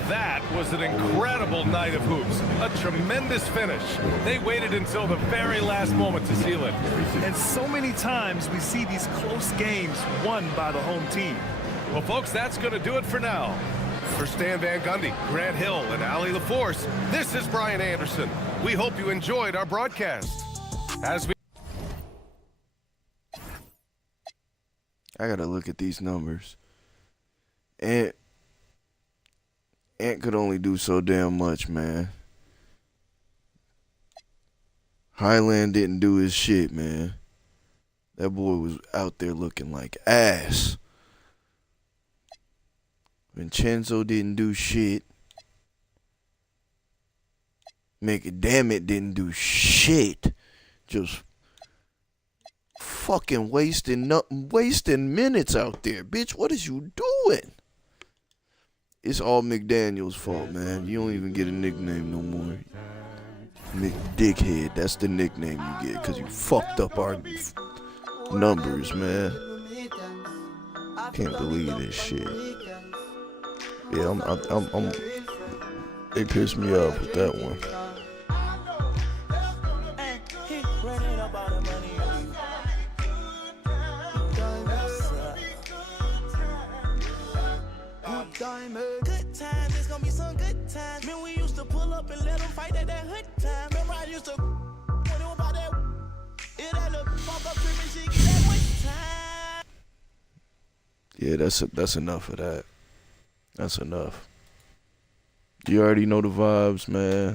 That was an incredible night of hoops. A tremendous finish. They waited until the very last moment to seal it. And so many times we see these close games won by the home team. Well, folks, that's going to do it for now. For Stan Van Gundy, Grant Hill, and Allie LaForce, this is Brian Anderson. We hope you enjoyed our broadcast. As we I gotta look at these numbers. Ant could only do so damn much, man. Highland didn't do his shit, man. That boy was out there looking like ass. Vincenzo didn't do shit. McDermott didn't do shit. Just fucking wasting minutes out there, bitch. What is you doing? It's all McDaniel's fault, man. You don't even get a nickname no more. McDickhead. That's the nickname you get because you fucked up our numbers, man. Can't believe this shit. Yeah, I'm they pissed me off with that one. Good times, it's gonna be some good times. Man, we used to pull up and let them fight at that hood time. Remember I used to when it was about that it had a pump up trip and shit get that much time. Yeah, that's enough of that. That's enough. You already know the vibes, man.